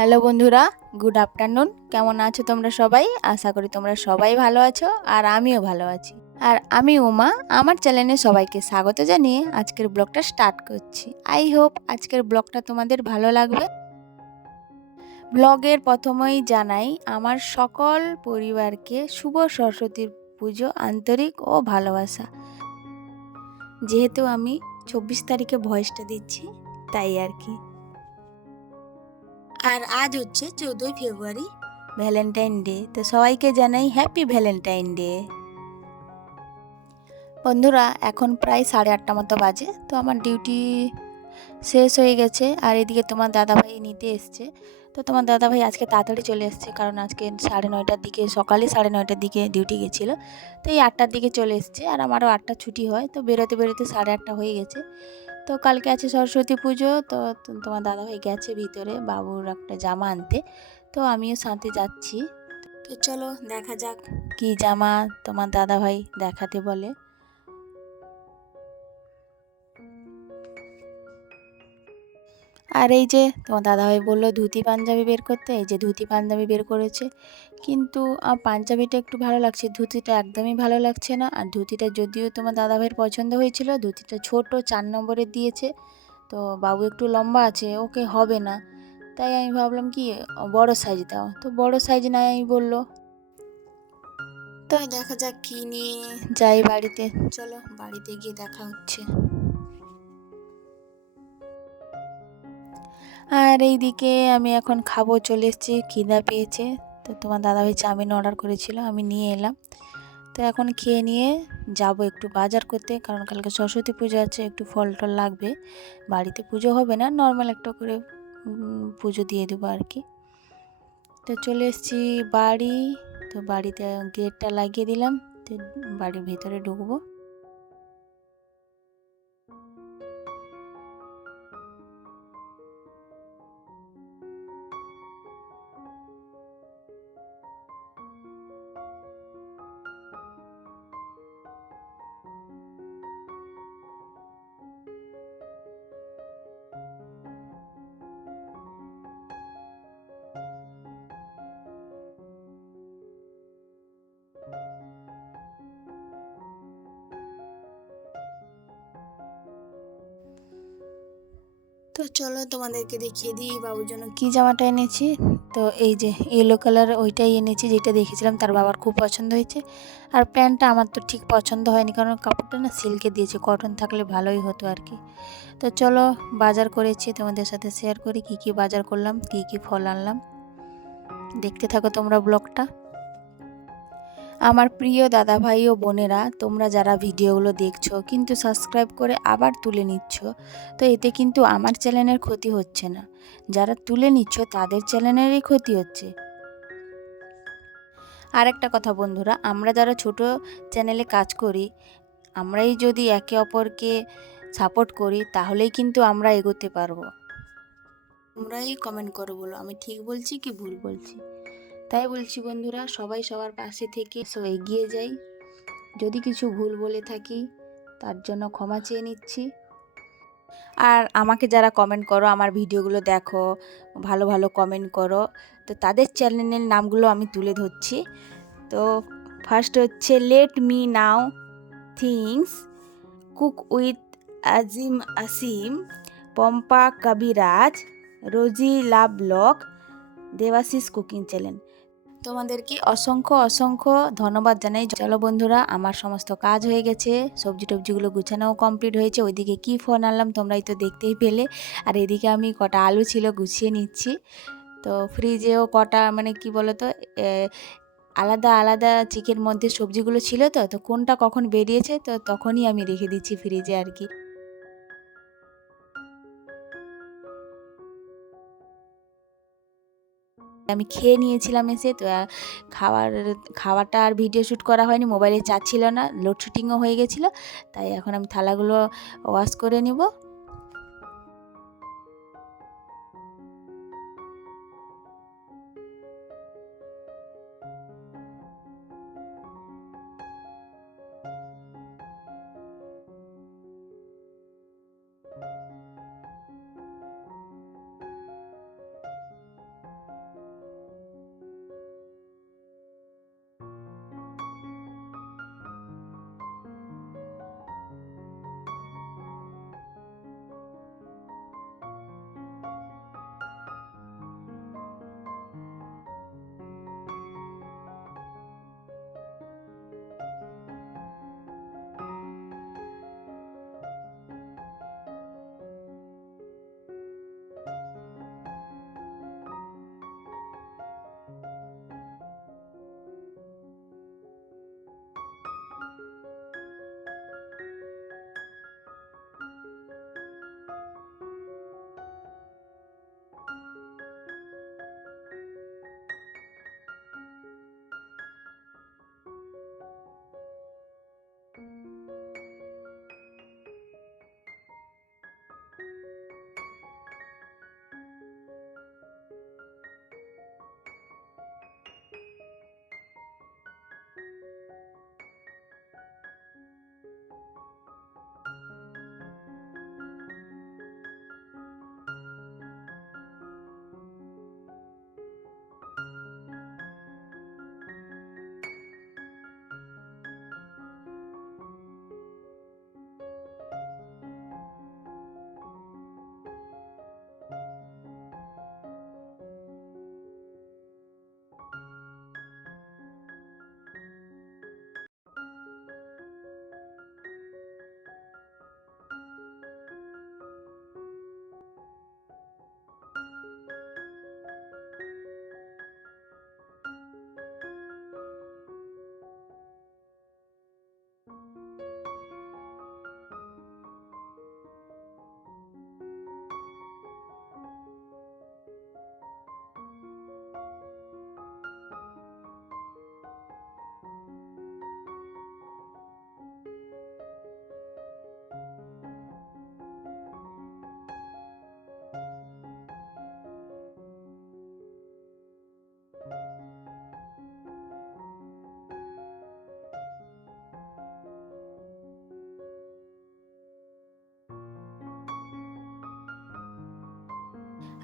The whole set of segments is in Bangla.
হ্যালো বন্ধুরা, গুড আফটারনুন। কেমন আছো তোমরা সবাই? আশা করি তোমরা সবাই ভালো আছো আর আমিও ভালো আছি। আর আমি উমা, আমার চ্যানেলে সবাইকে স্বাগত জানিয়ে আজকের ব্লগটা স্টার্ট করছি। আই হোপ আজকের ব্লগটা তোমাদের ভালো লাগবে। ব্লগের প্রথমেই জানাই, আমার সকল পরিবারকে শুভ সরস্বতীর পুজো, আন্তরিক ও ভালোবাসা। যেহেতু আমি চব্বিশ তারিখে ভয়েসটা দিচ্ছি, তাই আর কি। আর আজ হচ্ছে চৌদ্দই ফেব্রুয়ারি ভ্যালেন্টাইন ডে। তো সবাইকে জানাই হ্যাপি ভ্যালেন্টাইন ডে। বন্ধুরা, এখন প্রায় সাড়ে আটটা মতো বাজে, তো আমার ডিউটি শেষ হয়ে গেছে। আর এদিকে তোমার দাদাভাই নিতে এসছে। তো তোমার দাদাভাই আজকে তাড়াতাড়ি চলে এসছে, কারণ আজকে সাড়ে নয়টার দিকে, সকালে সাড়ে নয়টার দিকে ডিউটি গেছিল। তো এই আটটার দিকে চলে এসছে, আর আমারও আটটা ছুটি হয়। তো বেরোতে বেরোতে সাড়ে আটটা হয়ে গেছে। তো কালকে আছে সরস্বতী পুজো, তো তোমার দাদাভাই গেছে ভিতরে, বাবুর একটা জামা আনতে। তো আমিও সাথে যাচ্ছি। তো চলো দেখা যাক কি জামা তোমার দাদাভাই দেখাতে বলে। আর এই যে তোমার দাদাভাই বলল ধুতি পাঞ্জাবি বের করতে, এই যে ধুতি পাঞ্জাবি বের করেছে। কিন্তু পাঞ্জাবিটা একটু ভালো লাগছে, ধুতিটা একদমই ভালো লাগছে না। আর ধুতিটা যদিও তোমার দাদাভাইয়ের পছন্দ হয়েছিল, ধুতিটা ছোট, চার নম্বরের দিয়েছে। তো বাবু একটু লম্বা আছে, ওকে হবে না। তাই আমি ভাবলাম কি, বড় সাইজ দাও। তো বড় সাইজ নাই আমি বলল। তো দেখা যাক কি নিয়ে যাই বাড়িতে। চলো বাড়িতে গিয়ে দেখা হচ্ছে। আর এইদিকে আমি এখন খাব, চলে এসেছি, খিদা পেয়েছে। তো তোমার দাদাভাই চাউমিন অর্ডার করেছিল, আমি নিয়ে এলাম। তো এখন খেয়ে নিয়ে যাব একটু বাজার করতে, কারণ কালকে সরস্বতী পুজো আছে, একটু ফল টল লাগবে। বাড়িতে পুজো হবে না নর্মাল একটা করে পুজো দিয়ে দেবো আর কি। তো চলে এসেছি বাড়ি, তো বাড়িতে গেটটা লাগিয়ে দিলাম, তো বাড়ির ভেতরে ঢুকবো। তো চলো তোমাদেরকে দেখিয়ে দিই বাবুর জন্য কী জামাটা এনেছি। তো এই যে ইয়েলো কালার ওইটাই এনেছি যেটা দেখেছিলাম, তার বাবার খুব পছন্দ হয়েছে। আর প্যান্টটা আমার তো ঠিক পছন্দ হয়নি, কারণ কাপড়টা না সিল্কে দিয়েছে কটন থাকলে ভালোই হতো আর কি। তো চলো বাজার করেছি, তোমাদের সাথে শেয়ার করি কি কি বাজার করলাম, কি কি ফল আনলাম। দেখতে থাকো তোমরা ব্লগটা আমার প্রিয় দাদা ভাই ও বোনেরা, তোমরা যারা ভিডিওগুলো দেখছ কিন্তু সাবস্ক্রাইব করে আবার তুলে নিচ্ছ, তো এতে কিন্তু আমার চ্যানেলের ক্ষতি হচ্ছে না। যারা তুলে নিচ্ছ, তাদের চ্যানেলেরই ক্ষতি হচ্ছে। আর একটা কথা বন্ধুরা, আমরা যারা ছোট চ্যানেলে কাজ করি, আমরাই যদি একে অপরকে সাপোর্ট করি, তাহলেই কিন্তু আমরা এগোতে পারব। তোমরাই কমেন্ট করো বলো, আমি ঠিক বলছি কি ভুল বলছি? তাই বলছি বন্ধুরা, সবাই সবার পাশে থেকে সো এগিয়ে যাই। যদি কিছু ভুল বলে থাকি, তার জন্য ক্ষমা চেয়ে নিচ্ছি। আর আমাকে যারা কমেন্ট করো, আমার ভিডিওগুলো দেখো, ভালো ভালো কমেন্ট করো, তো তাদের চ্যানেলের নামগুলো আমি তুলে ধরছি। তো ফার্স্ট হচ্ছে let me now things cook with Azim Asim Pampa Kabiraj Rosy love blog Debashis cooking channel তোমাদেরকে অসংখ্য অসংখ্য ধন্যবাদ জানাই। চলো বন্ধুরা, আমার সমস্ত কাজ হয়ে গেছে। সবজি টবজিগুলো গুছানোও কমপ্লিট হয়েছে। ওইদিকে কী ফোন আনলাম তোমরাই তো দেখতেই পেলে। আর এদিকে আমি কটা আলু ছিল গুছিয়ে নিচ্ছি। তো ফ্রিজেও কটা মানে কি বলো তো আলাদা আলাদা চিকের মধ্যে সবজিগুলো ছিল তো তো কোনটা কখন বেরিয়েছে তো তখনই আমি রেখে দিচ্ছি ফ্রিজে আর কি। আমি খেয়ে নিয়েছিলাম এসে, তো খাওয়ার, খাওয়াটা আর ভিডিও শ্যুট করা হয়নি, মোবাইলে ছিল না লোডশুটিংও হয়ে গেছিল, তাই এখন আমি থালাগুলো ওয়াশ করে নিব।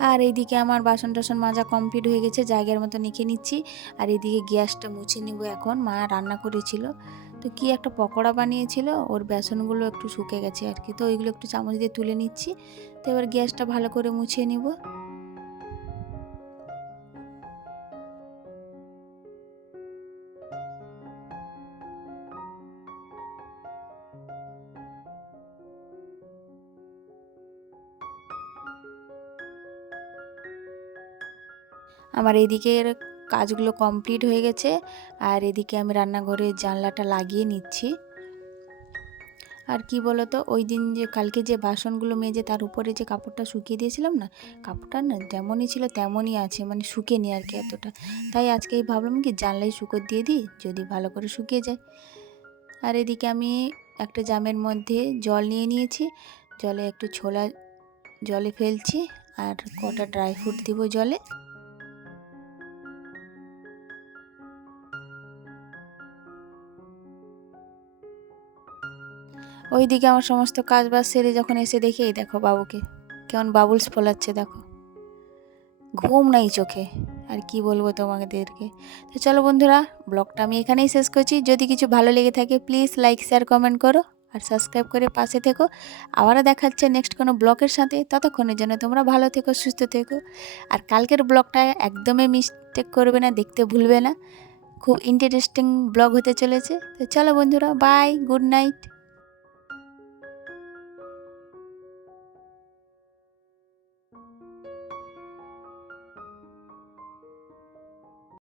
আর এইদিকে আমার বাসন টাসন মাজা কমপ্লিট হয়ে গেছে, জায়গার মতো নিখে নিচ্ছি। আর এইদিকে গ্যাসটা মুছে নিব এখন, মা রান্না করেছিল। তো কি একটা পকোড়া বানিয়েছিল, ওর বেসনগুলো একটু শুকে গেছে আর কি। তো ওইগুলো একটু চামচ দিয়ে তুলে নিচ্ছি। তো এবার গ্যাসটা ভালো করে মুছিয়ে নিব। আমার এদিকের কাজগুলো কমপ্লিট হয়ে গেছে, আর এদিকে আমি রান্নাঘরের জানলাটা লাগিয়ে নিচ্ছি। আর কি বলতো, ওই দিন যে কালকে যে বাসনগুলো মেজে তার উপরে যে কাপড়টা শুকিয়ে দিয়েছিলাম না, কাপড়টা না যেমনই ছিল তেমনই আছে মানে শুকেনি আর কি এতটা। তাই আজকেই ভাবলাম কি জানলাই শুকো দিয়ে দিই, যদি ভালো করে শুকিয়ে যায়। আর এদিকে আমি একটা জামের মধ্যে জল নিয়ে নিয়েছি, জলে একটু ছোলা জলে ফেলছি, আর কটা ড্রাই ফ্রুট দিব জলে। ওইদিকে আমার সমস্ত কাজ বাজ সেরে যখন এসে দেখি, এই দেখো বাবুকে, কেমন বাবুলস ফোলাচ্ছে দেখো। ঘুম নাই চোখে, আর কি বলব তোমাদেরকে? তো চলো বন্ধুরা, ব্লগটা আমি এখানেই শেষ করছি। যদি কিছু ভালো লেগে থাকে প্লিজ লাইক শেয়ার কমেন্ট করো, আর সাবস্ক্রাইব করে পাশে থেকো। আবারও দেখাচ্ছে নেক্সট কোনো ব্লগের সাথে। ততক্ষণের জন্য তোমরা ভালো থেকো, সুস্থ থেকো। আর কালকের ব্লগটা একদমই মিস্টেক করবে না, দেখতে ভুলবে না। খুব ইন্টারেস্টিং ব্লগ হতে চলেছে। তো চলো বন্ধুরা বাই গুড নাইট